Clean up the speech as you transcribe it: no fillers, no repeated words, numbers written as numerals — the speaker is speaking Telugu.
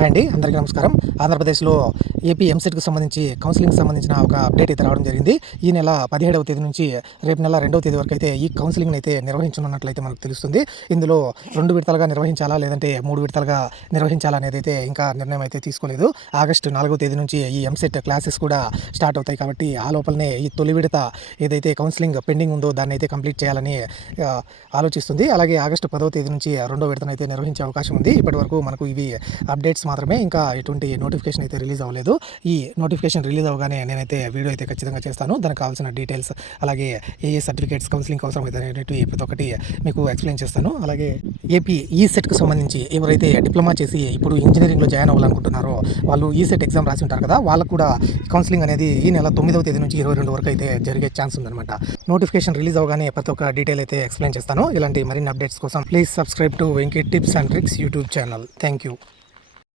హాయ్ అండి, అందరికీ నమస్కారం. ఆంధ్రప్రదేశ్లో ఏపీ ఎంసెట్‌కి సంబంధించి కౌన్సిలింగ్‌కి సంబంధించిన ఒక అప్డేట్ అయితే రావడం జరిగింది. ఈ నెల 17వ తేదీ నుంచి రేపు నెల 2వ తేదీ వరకు అయితే ఈ కౌన్సిలింగ్‌ని అయితే నిర్వహించనున్నట్లయితే మనకు తెలుస్తుంది. ఇందులో 2 విడతలుగా నిర్వహించాలా లేదంటే 3 విడతలుగా నిర్వహించాలా అనేది అయితే ఇంకా నిర్ణయం అయితే తీసుకోలేదు. ఆగస్టు 4వ తేదీ నుంచి ఈ ఎంసెట్ క్లాసెస్ కూడా స్టార్ట్ అవుతాయి కాబట్టి ఆ లోపలనే ఈ తొలి విడత ఏదైతే కౌన్సిలింగ్ పెండింగ్ ఉందో దాన్ని అయితే కంప్లీట్ చేయాలని ఆలోచిస్తుంది. అలాగే ఆగస్టు 10వ తేదీ నుంచి రెండో విడతను అయితే నిర్వహించే అవకాశం ఉంది. ఇప్పటివరకు మనకు ఇవి అప్డేట్స్ మాత్రమే, ఇంకా ఎటువంటి నోటిఫికేషన్ అయితే రిలీజ్ అవ్వలేదు. ఈ నోటిఫికేషన్ రిలీజ్ అవ్వగానే నేనైతే వీడియో అయితే ఖచ్చితంగా చేస్తాను. దానికి కావాల్సిన డీటెయిల్స్, అలాగే ఏ సర్టిఫికేట్స్ కౌన్సిలింగ్ అవసరం అయితే అనేటివి ప్రతి ఒక్కటి మీకు ఎక్స్ప్లెయిన్ చేస్తాను. అలాగే ఏపీ ఈసెట్కి సంబంధించి ఎవరైతే డిప్లొమా చేసి ఇప్పుడు ఇంజనీరింగ్లో జాయిన్ అవ్వాలనుకుంటున్నారో వాళ్ళు ఈసెట్ ఎగ్జామ్ రాసి ఉంటారు కదా, వాళ్ళకు కూడా కౌన్సిలింగ్ అనేది ఈ నెల 9వ తేదీ నుంచి 22 వరకు అయితే జరిగే ఛాన్స్ ఉందన్నమాట. నోటిఫికేషన్ రిలీజ్ అవగానే ప్రతి ఒక్క డీటెయిల్ అయితే ఎక్స్ప్లెయిన్ చేస్తాను. ఇలాంటి మరిన్ని అప్డేట్స్ కోసం please subscribe to Venky tips and tricks YouTube channel. Thank you.